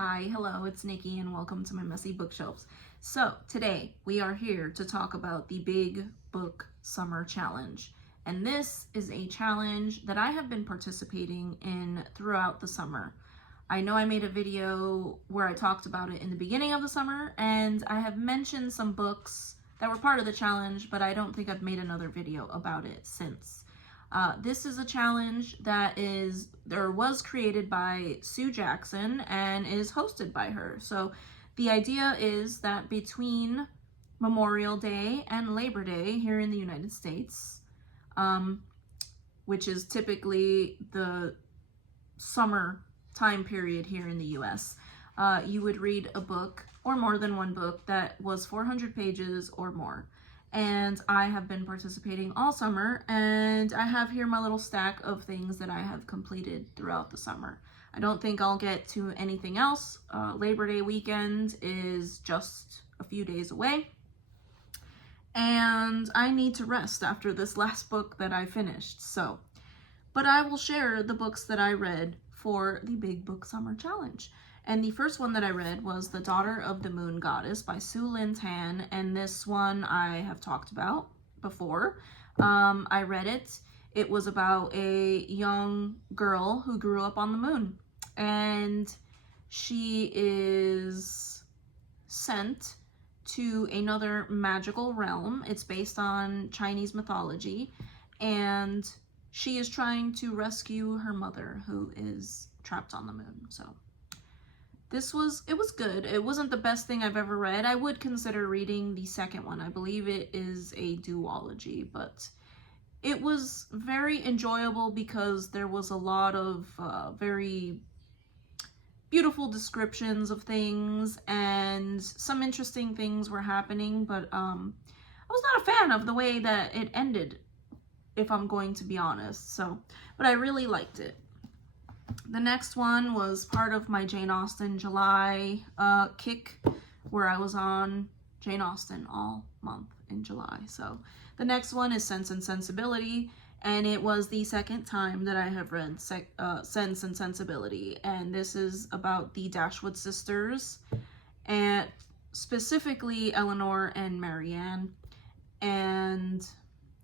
Hi, hello, it's Nikki and welcome to my messy bookshelves. So today we are here to talk about the Big Book Summer Challenge. And this is a challenge that I have been participating in throughout the summer. I know I made a video where I talked about it in the beginning of the summer, and I have mentioned some books that were part of the challenge, but I don't think I've made another video about it since. This is a challenge that was created by Sue Jackson and is hosted by her. So the idea is that between Memorial Day and Labor Day here in the United States, which is typically the summer time period here in the US, you would read a book or more than one book that was 400 pages or more. And I have been participating all summer, and I have here my little stack of things that I have completed throughout the summer. I don't think I'll get to anything else. Labor Day weekend is just a few days away, and I need to rest after this last book that I finished. But I will share the books that I read for the Big Book Summer Challenge. And the first one that I read was The Daughter of the Moon Goddess by Sue Lynn Tan, and this one I have talked about before. I read it. It was about a young girl who grew up on the moon, and she is sent to another magical realm. It's based on Chinese mythology, and she is trying to rescue her mother, who is trapped on the moon. So it was good. It wasn't the best thing I've ever read. I would consider reading the second one. I believe it is a duology, but it was very enjoyable because there was a lot of very beautiful descriptions of things, and some interesting things were happening, but I was not a fan of the way that it ended, if I'm going to be honest. But I really liked it. The next one was part of my Jane Austen July kick, where I was on Jane Austen all month in July. So the next one is Sense and Sensibility, and it was the second time that I have read Sense and Sensibility, and this is about the Dashwood sisters, and specifically Eleanor and Marianne. And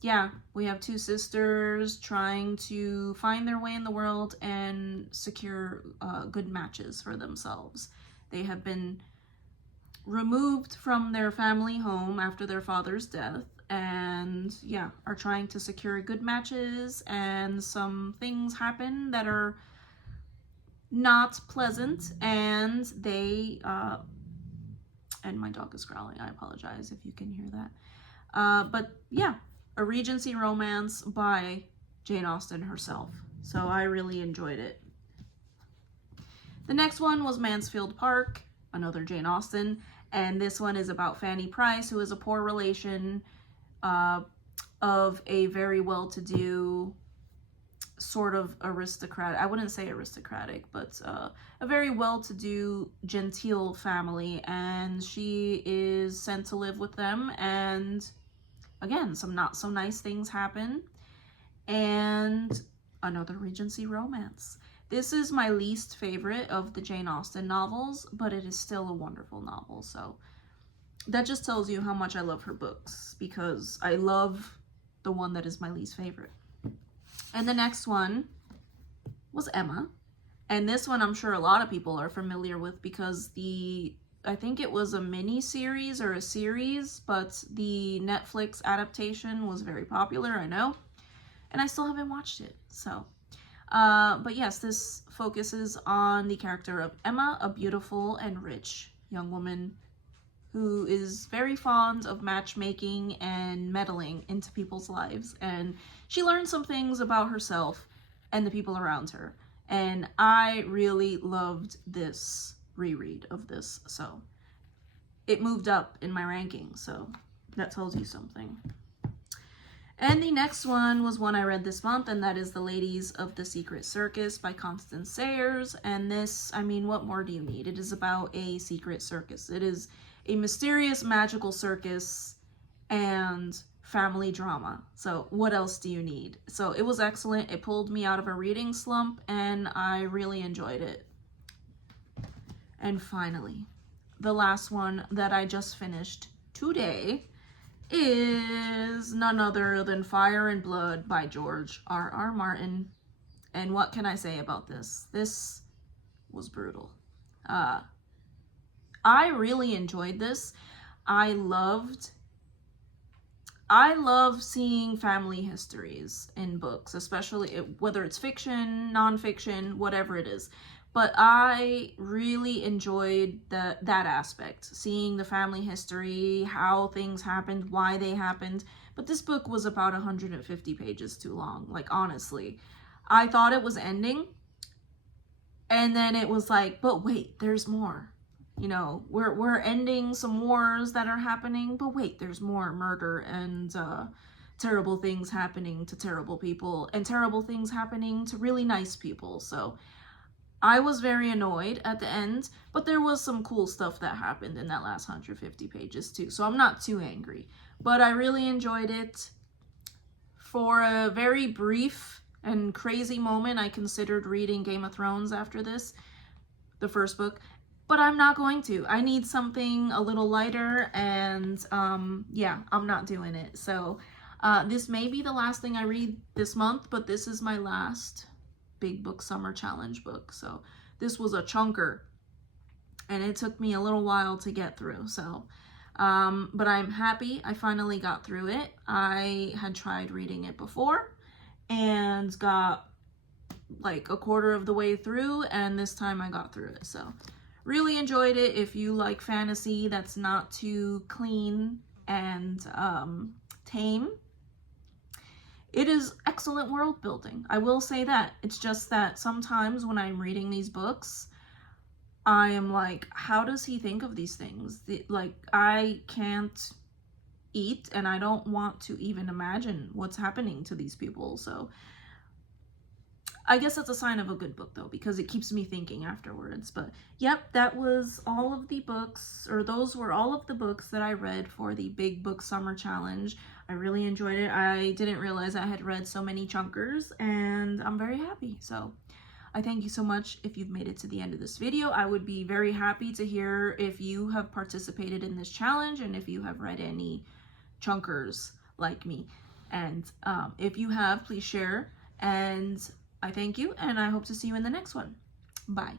yeah, we have two sisters trying to find their way in the world and secure good matches for themselves. They have been removed from their family home after their father's death, and yeah, are trying to secure good matches, and some things happen that are not pleasant, and they and my dog is growling. I apologize if you can hear that. But yeah, a Regency romance by Jane Austen herself. So I really enjoyed it. The next one was Mansfield Park, another Jane Austen, and this one is about Fanny Price, who is a poor relation of a very well-to-do sort of aristocrat. I wouldn't say aristocratic, but a very well-to-do genteel family, and she is sent to live with them, and again, some not so nice things happen, and another Regency romance. This is my least favorite of the Jane Austen novels, but it is still a wonderful novel. So that just tells you how much I love her books, because I love the one that is my least favorite. And the next one was Emma. And this one I'm sure a lot of people are familiar with, because I think it was a mini series or a series, but the Netflix adaptation was very popular, I know, and I still haven't watched it. So, but yes, this focuses on the character of Emma, a beautiful and rich young woman who is very fond of matchmaking and meddling into people's lives, and she learns some things about herself and the people around her, and I really loved this reread of this. So it moved up in my ranking, so that tells you something. And the next one was one I read this month, and that is The Ladies of the Secret Circus by Constance Sayers. And this, I mean, what more do you need? It is about a secret circus. It is a mysterious magical circus and family drama. So what else do you need? So it was excellent. It pulled me out of a reading slump, and I really enjoyed it. And finally, the last one that I just finished today is none other than Fire and Blood by George R.R. Martin. And what can I say about this? This was brutal. I really enjoyed this. I love seeing family histories in books, especially whether it's fiction, nonfiction, whatever it is. But I really enjoyed that aspect, seeing the family history, how things happened, why they happened. But this book was about 150 pages too long, like honestly. I thought it was ending, and then it was like, but wait, there's more. You know, we're ending some wars that are happening, but wait, there's more murder and terrible things happening to terrible people, and terrible things happening to really nice people. So I was very annoyed at the end, but there was some cool stuff that happened in that last 150 pages too, so I'm not too angry. But I really enjoyed it. For a very brief and crazy moment, I considered reading Game of Thrones after this, the first book, but I'm not going to. I need something a little lighter, and yeah, I'm not doing it. So this may be the last thing I read this month, but this is my last Big Book Summer Challenge book. So this was a chunker, and it took me a little while to get through. So but I'm happy I finally got through it. I had tried reading it before and got like a quarter of the way through, and this time I got through it. So really enjoyed it. If you like fantasy that's not too clean and tame, it is excellent world building. I will say that. It's just that sometimes when I'm reading these books, I am like, how does he think of these things? Like, I can't eat, and I don't want to even imagine what's happening to these people. So I guess that's a sign of a good book, though, because it keeps me thinking afterwards. But yep, that was all of the books, or those were all of the books that I read for the Big Book Summer Challenge. I really enjoyed it. I didn't realize I had read so many chunkers, and I'm very happy. So I thank you so much if you've made it to the end of this video. I would be very happy to hear if you have participated in this challenge and if you have read any chunkers like me. And if you have, please share. And I thank you, and I hope to see you in the next one. Bye.